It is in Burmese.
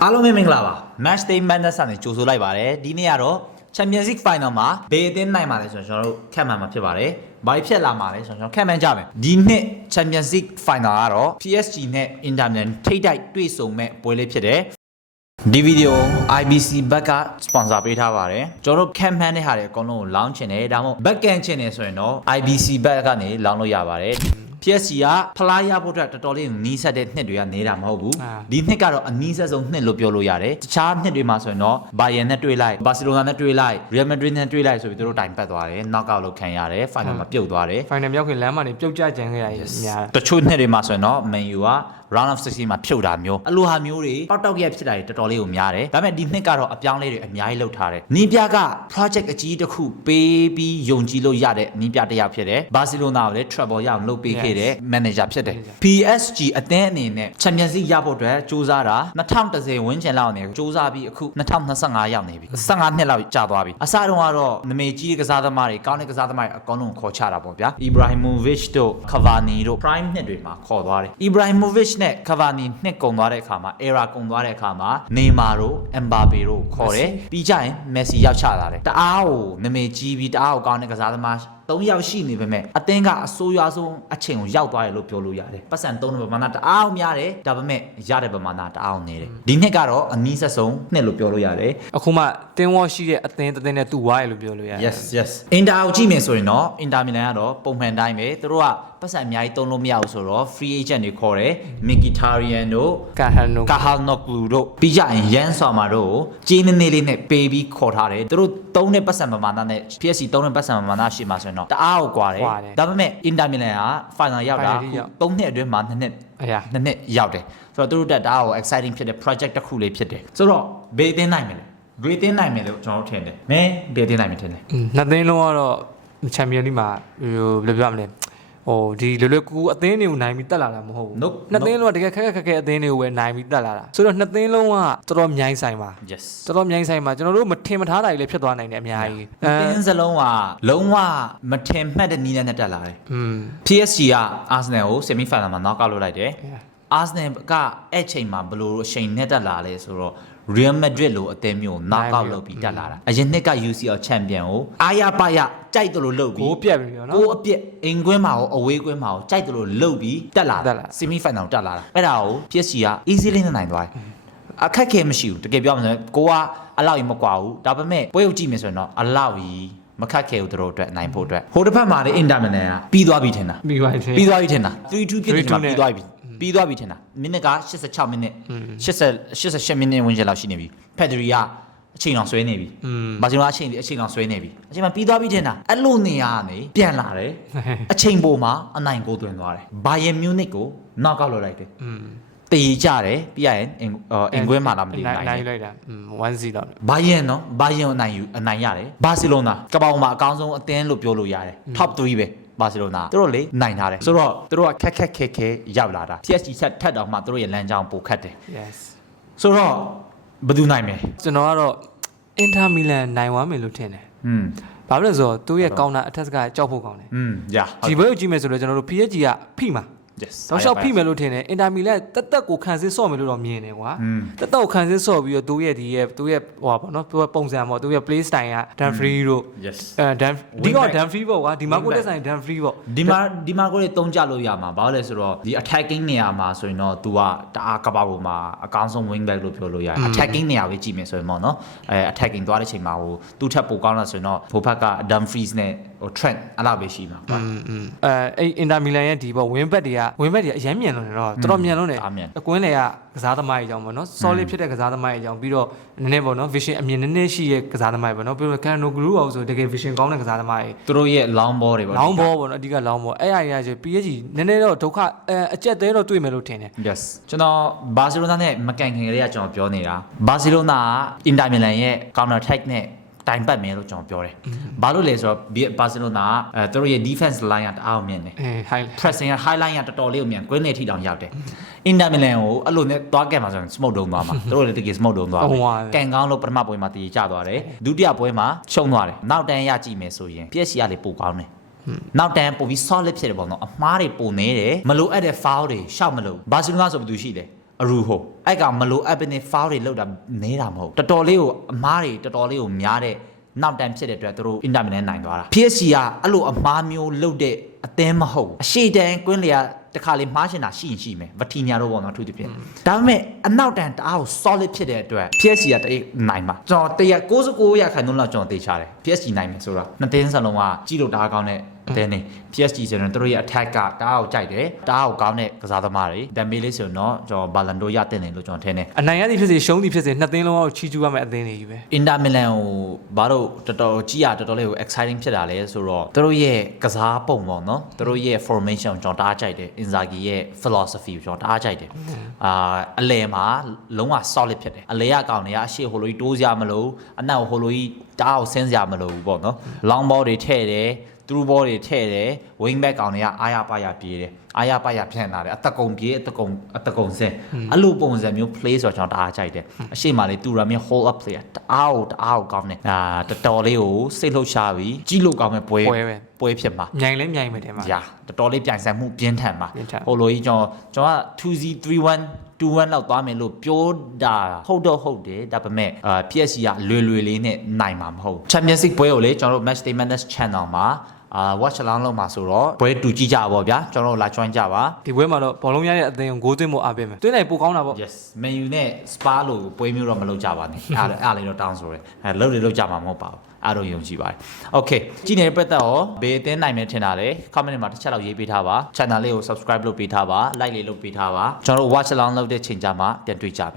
အားလုံးပဲမင်္ဂလာပါ Match Day Madness နဲ့ကြိုဆိုလိုက်ပါတယ်ဒီနေ့ကတော့ Champions League Final မှာဘယ်အသင်းနိုင်မှာလဲဆိုတော့ကျွန်တော်တို့ခက်မှန်မှာဖြစ်ပါတယ်ဘာဖြစ်လာမှာလဲဆိုတော့ကျွန်တော်ခက်မှန်ကြမယ်ဒီနှစ် Champions League Final ကတော့ PSG နဲ့ Inter Milan ထိပ်တိုက်တွေ့ဆုံမဲ့ပွဲလေးဖြစ်တယ်ဒီဗီဒီယို IBC ဘက်က sponsor ပေးထားပါတယ်ကျွန်တော်တို့ camp man တဲ့ဟာတွေအကုန်လုံးကို launch ချင်တယ်ဒါမှမဟုတ် back end ချင်တယ်ဆိုရင်တော့ IBC ဘက်ကနေ launch လုပ်ရပါတယ် PSG ကဖလားရဖို့အတွက်တော်တော်လေးနီးစပ်တဲ့နှစ်တွေကနေတာမဟုတ်ဘူးဒီနှစ်ကတော့အနီးစပ်ဆုံးနှစ်လို့ပြောလို့ရတယ်တခြားနှစ်တွေမှာဆိုရင်တော့ Bayern နဲ့တွေ့လိုက် Barcelona နဲ့တွေ့လိုက် Real Madrid နဲ့တွေ့လိုက်ဆိုပြီးသူတို့တိုင်ပတ်သွားတယ် knock out လုပ်ခံရတယ် final မှာပြုတ်သွားတယ် final မြောက်ခင်လမ်းမှာနေပြုတ်ကျကြံခဲ့ရများ တချို့နှစ်တွေမှာဆိုရင်တော့ Man U က round of 16မှာဖြုတ်တာမျိုးအလိုဟာမျိုးတွေတောက်ရက်ဖြစ်တာတွေတော်တော်လေးကိုများတယ်ဒါပေမဲ့ဒီနှစ်ကတော့အပြောင်းလဲတွေအများကြီးလုပ်ထားတယ်နီးပြက project အကြီးတစ်ခုပေးပြီးယုံကြည်လို့ရတဲ့နီးပြတစ်ယောက်ဖြစ်တယ် Barcelona ကိုလည်း treble ရအောင်လုပ်ပေးခဲ့တဲ့ manager ဖြစ်တယ် PSG အသင်းအနေနဲ့ Champions League ရဖို့အတွက်စူးစမ်းတာ2010ဝန်းကျင်လောက်နေစူးစမ်းပြီးအခု2025ရောက်နေပြီ15နှစ်လောက်ကြာသွားပြီအစတုန်းကတော့နမေကြီးကစားသမားတွေကောင်းတဲ့ကစားသမားတွေအကုန်လုံးခေါ်ချတာပေါ့ဗျာ Ibrahimovic တို့ Cavani တို့ prime နှစ်တွေမှာခေါ်သွားတယ် Ibrahimovic နဲ့ Cavani နှစ်ကုန်သွားတဲ့အခါမှာ era ကုန်သွားတဲ့အခါမှာ Neymar တို့ Mbappe တို့ခေါ်တယ်ပြီးကြရင် Messi ရောက်ချလာတယ်တအားကိုနမေကြီးပြီးတအားကိုကောင်းတဲ့ကစားသမား3ယောက်ရှိနေပေမဲ့အသင်းကအဆိုးရွားဆုံးအချိန်ကိုရောက်သွားတယ်လို့ပြောလို့ရတယ်ပတ်စံ3တဲ့ပမာဏတအားအောင်များတယ်ဒါပေမဲ့ရတဲ့ပမာဏတအားအောင်နေတယ်ဒီနှစ်ကတော့အနည်းဆက်ဆုံးနှစ်လို့ပြောလို့ရတယ် အခုမှတင်းဝါရှိတဲ့အသင်းတစ်သင်းနဲ့တူသွားရလို့ပြောလို့ရတယ် yes Inter ကိုကြည့်မယ်ဆိုရင်တော့ Inter Milan ကတော့ပုံမှန်တိုင်းပဲသူတို့ကပတ်စံအများကြီးသုံးလို့မရဘူးဆိုတော့ free agent တွေခေါ်တယ် Mkhitaryan တို့ Calhanoglu တို့ပြီးကြရင် Yan Sommer တို့ကိုကြေးနေနေလေးနဲ့ပေးပြီးခေါ်ထားတယ်သူတို့သုံးတဲ့ပတ်စံပမာဏနဲ့ PSG သုံးတဲ့ပတ်စံပမာဏရှိမှဆိုရင်တော့တအားကိုကွာတယ်ဒါပေမဲ့ Inter Milan က final ရောက်တာ3နှစ်အတွင်းမှာ2နှစ်ရောက်တယ်ဆိုတော့သူတို့တက်တအားကို exciting ဖြစ်တဲ့ project တစ်ခုလေးဖြစ်တယ်ဆိုတော့ဘယ်အသင်းနိုင်မလဲဂရေတင်းနိုင်မယ်လို့ကျွန်တော်တို့ထင်တယ်မင်းဘယ်အသင်းနိုင်မယ်ထင်တယ် နှစ်သင်းလုံးကတော့ Champions League မှာဘယ်လိုပြောမလဲဟိုဒီလွယ်ကူအသင်းတွေကိုနိုင်ပြီးတက်လာတာမဟုတ်ဘူးနှစ်သင်းလုံးကတကယ်ခက်ခဲအသင်းတွေကိုပဲနိုင်ပြီးတက်လာတာဆိုတော့နှစ်သင်းလုံးကတော်တော်မြိုင်းဆိုင်ပါ yes တော်တော်မြိုင်းဆိုင်ပါကျွန်တော်တို့မထင်မထားတာတွေလည်းဖြစ်သွားနိုင်တယ်အများကြီးအသင်းစလုံးကလုံးဝမထင်မှတ်တဲ့နည်းနဲ့တက်လာတယ် PSG က Arsenal ကို semi final မှာ knock out လုပ်လိုက်တယ် Arsenal ကအဲ့ချိန်မှာဘယ်လိုအချိန်နဲ့တက်လာလဲဆိုတော့ Real Madrid လို့အသင်းမျိုး knock out လုပ်ပြီးတက်လာတာအရင်နှစ်က UCL champion ကိုအာရပါရကြိုက်တယ်လို့လုပ်ပြီး ကိုပြက်ပြီနော် ကိုအပြက်အင်ကွင်းမှာရောအဝေးကွင်းမှာရောကြိုက်တယ်လို့လုပ်ပြီးတက်လာတာ semi final တက်လာတာအဲ့ဒါကို PSG က easily နိုင်သွားတယ်အခက်ခဲမရှိဘူးတကယ်ပြောမှဆိုရင်ကိုကအလောက်ကြီးမကွာဘူးဒါပေမဲ့ပွဲကိုကြည့်မယ်ဆိုရင်တော့အလောက်ကြီးမခက်ခဲဘူးတို့အတွက်နိုင်ဖို့အတွက်ဟိုတစ်ဖက်မှာလေ Inter Milan ကပြီးသွားပြီထင်တာပြီးသွားပြီထင်တာ 3-2 ဖြစ်နေတာပြီးသွားပြီထင်တာမိနစ်က86မိနစ်88မိနစ်ဝန်းကျင်လောက်ရှိနေပြီဖက်ဒရီကအချိန်အောင်ဆွဲနေပြီဘာကြောင့်အချိန်အောင်ဆွဲနေပြီအချိန်မှပြီးသွားပြီထင်တာအဲ့လိုနေရကနေပြန်လာတယ်အချိန်ပေါ်မှာအနိုင်ကိုသွင်းသွားတယ်ဘိုင်ယန်မြူးနစ်ကို knock out လုပ်လိုက်တယ်တေးကြတယ်ပြီးရရင်အင်ကွင်းမှာလာမသိဘူးနိုင်လိုက်တာ1-0တော့ဘိုင်ယန်နော်ဘိုင်ယန်အနိုင်ရတယ်ဘာစီလိုနာကပောင်မှာအကောင်းဆုံးအသင်းလို့ပြောလို့ရတယ် top 3ပဲဘာစီလိုနာသူတို့လေနိုင်ထားတယ်ဆိုတော့သူတို့ကခက်ခဲရောက်လာတာ PSG ထက်တော့မှသူတို့ရဲ့လမ်းကြောင်းပိုခတ်တယ် yes ဆိုတော့ဘယ်သူနိုင်မလဲကျွန်တော်ကတော့ Inter Milan နိုင်သွားမယ်လို့ထင်တယ်ဘာလို့လဲဆိုတော့သူ့ရဲ့ counter attack ကကြောက်ဖို့ကောင်းတယ်ဒီဘက်ကိုကြည့်မယ်ဆိုတော့ကျွန်တော်တို့ PSG ကဖိမှာyes တော့ရှောက်ဖိမယ်လို့ထင်တယ် Inter Milan တက်ကိုခံစစ်ဆော့မယ်လို့တော့မြင်တယ်ကွာတက်ကိုခံစစ်ဆော့ပြီးတော့သူ့ရဲ့ဟိုပါနော်သူ့ရဲ့ပုံစံပေါ့သူ့ရဲ့ play style က Dumfries တို့ yes ဒီက Dumfries ပေါ့ကွာဒီမှာကိုတက်ဆိုင် Dumfries ပေါ့ဒီမှာကိုလေတုံးကြလို့ရမှာဘာလို့လဲဆိုတော့ဒီ attacking နေရာမှာဆိုရင်တော့ तू ကတအားကပ္ပပေါ်မှာအကောင်းဆုံး wing back လို့ပြောလို့ရတယ် attacking နေရာပဲကြည့်မယ်ဆိုရင်ပေါ့နော်attacking သွားတဲ့ချိန်မှာဟိုသူ့ထက်ပိုကောင်းတာဆိုရင်တော့ဘိုဘက်က Dumfries နဲ့ဟို Trent အဲ့လိုပဲရှိမှာကွာအဲ့ Inter Milan ရဲ့ဒီပေါ့ wing back တွေကအရင်မြန်လို့တော့တော်တော်မြန်လို့နေအကွင်းလေကကစားသမားကြီးအကြောင်းပေါ့နော် solid ဖြစ်တဲ့ကစားသမားကြီးအကြောင်းပြီးတော့နည်းနည်းပေါ့နော် vision အမြင်နည်းနည်းရှိရဲ့ကစားသမားကြီးပေါ့နော်ပြီးတော့ Calhanoglu အောင်ဆိုတကယ် vision ကောင်းတဲ့ကစားသမားကြီးသူတို့ရဲ့ long ball တွေပေါ့ long ball ပေါ့နော်အဓိက long ball အဲ့အရာကြီး PSG နည်းနည်းတော့ဒုက္ခအကျက်သေးတော့တွေ့မယ်လို့ထင်တယ် yes ကျွန်တော် Barcelona နဲ့မကန်ခင်ကလေးကကျွန်တော်ပြောနေတာ Barcelona က Inter Milan ရဲ့ counter attack နဲ့တိုင်ပတ်မယ်လို့ကျွန်တော်ပြောတယ်။ဘာလို့လဲဆိုတော့ဘာစီလိုနာသူတို့ရဲ့ defense line ကတအားမြင်တယ်။ pressing က high line ကတော်တော်လေးကိုမြင် green နဲ့ထိတောင်ရောက်တယ်။ Inter Milan ကိုအဲ့လိုနဲ့သွားခဲ့မှာဆိုရင် smoke တုံးသွားမှာ။သူတို့လည်းတကယ် smoke တုံးသွားတယ်။ကန်ကောင်းလို့ပထမပွဲမှာတည်ကျသွားတယ်။ဒုတိယပွဲမှာရှုံးသွားတယ်။နောက်တန်းရကြည့်မယ်ဆိုရင် PSG ကလေပိုကောင်းတယ်။နောက်တန်းပိုပြီး solid ဖြစ်တယ်ပေါ့နော်။အမှားတွေပိုနေတယ်။မလိုအပ်တဲ့ foul တွေရှောက်မလို့ဘာစီလိုနာဆိုဘယ်သူရှိလဲ အရူဟိုအဲ့ကောင်မလို့အပ်ပနေ foul တွေလောက်တာနေတာမဟုတ်တော်တော်လေးကိုအမားတွေတော်တော်လေးကိုများတဲ့နောက်တန်းဖြစ်တဲ့အတွက်သူတို့ Inter Milan နိုင်သွားတာ PSG ကအဲ့လိုအမားမျိုးလုပ်တဲ့အသင်းမဟုတ်အရှိတန်းကွင်းလေကတခါလေးမှားရှင်တာရှိရင်ရှိမယ်ဗတီညာတို့ပေါ့နော်ထူးထူးဖြစ်ဒါပေမဲ့အနောက်တန်းတအားကို solid ဖြစ်တဲ့အတွက် PSG ကတအိတ်နိုင်မှာကျွန်တော်199ရာခိုင်နှုန်းလောက်ကျွန်တော်သိချတယ် PSG နိုင်မယ်ဆိုတော့နှစ်သင်းစလုံးကကြီးလို့တအားကောင်းတဲ့အသင်းနေ PSG ဆိုရင်တို့ရဲ့ attack ကတအားကိုကြိုက်တယ်တအားကိုကောင်းတဲ့ကစားသမားတွေဒါမေးလေးဆိုတော့ကျွန်တော်ဘာလန်ဒိုရတင်တယ်လို့ကျွန်တော်ထင်တယ် အနိုင်ရသည်ဖြစ်စေရှုံးသည်ဖြစ်စေနှစ်သင်းလုံးကိုချီးကျူးရမယ့်အသင်းတွေကြီးပဲ Inter Milan ကိုဘာလို့တော်တော်ကြီးရတော်တော်လေးကို exciting ဖြစ်တာလဲဆိုတော့တို့ရဲ့ကစားပုံပေါ့နော်တို့ရဲ့ formation ကိုကျွန်တော်တအားကြိုက်တယ် Inzaghi ရဲ့ philosophy ကိုကျွန်တော်တအားကြိုက်တယ်အလဲမှာလုံးဝ solid ဖြစ်တယ်အလဲရကောင်တွေကအရှိဟိုလိုကြီးတိုးစရာမလိုအနောက်ဟိုလိုကြီးတအားကိုဆင်းစရာမလိုဘူးပေါ့နော် long ball တွေထည့်တယ်through ball တွေထည့်တယ် wing back ကောင်တွေကအားရပါရပြေးတယ်အားရပါရဖြန့်လာတယ်အတကုံပြေးအတကုံဆင်းအဲ့လိုပုံစံမျိုး play ဆိုတော့ကျွန်တော်တအားကြိုက်တယ်အရှိမလေးသူရမင်း hold up player တအားကိုကောင်းတယ်တော်တော်လေးကိုစိတ်လှုပ်ရှားပြီးကြီးလို့ကောင်းမဲ့ပွဲဖြစ်မှာ မြိုင်လဲမြိုင်မယ်တဲ့မှာ ညာတော်တော်လေးပြိုင်ဆိုင်မှုပြင်းထန်ပါဟိုလိုကြီးကျွန်တော်က 2Z 3-1 2-1 လောက်သွားမယ်လို့ပြောတာဟုတ်တယ်ဒါပေမဲ့PSG ကလွယ်လေးနဲ့နိုင်မှာမဟုတ် Champions League ပွဲကိုလေကျွန်တော်တို့ Match Day Madness Channel မှာwatch along လုပ်မှာဆိုတော့ပွဲတူကြည့်ကြပါဗျာကျွန်တော်တို့လာ join ကြပါ ဒီပွဲမှာတော့ဘောလုံးရတဲ့အသင်းကိုဂိုးသွင်းဖို့အားပေးမယ်သွင်းလိုက်ပိုကောင်းတာပေါ့ yes Man U နဲ့ Spa လို့ပွဲမျိုးတော့မလုပ်ကြပါနဲ့အားလေးတော့တောင်းဆိုရယ်လုပ်ကြမှာမဟုတ်ပါဘူးအားတော့ယုံကြည်ပါတယ် okay ကြည့်နေတဲ့ပတ်သက်ရောဘေးအသင်းနိုင်မယ်ထင်တာလေ comment မှာတစ်ချက်လောက်ရေးပေးထားပါ channel လေးကို subscribe လုပ်ပေးထားပါ like လေးလုပ်ပေးထားပါကျွန်တော်တို့ watch along လုပ်တဲ့ချိန်ကြမှာပြန်တွေ့ကြမယ်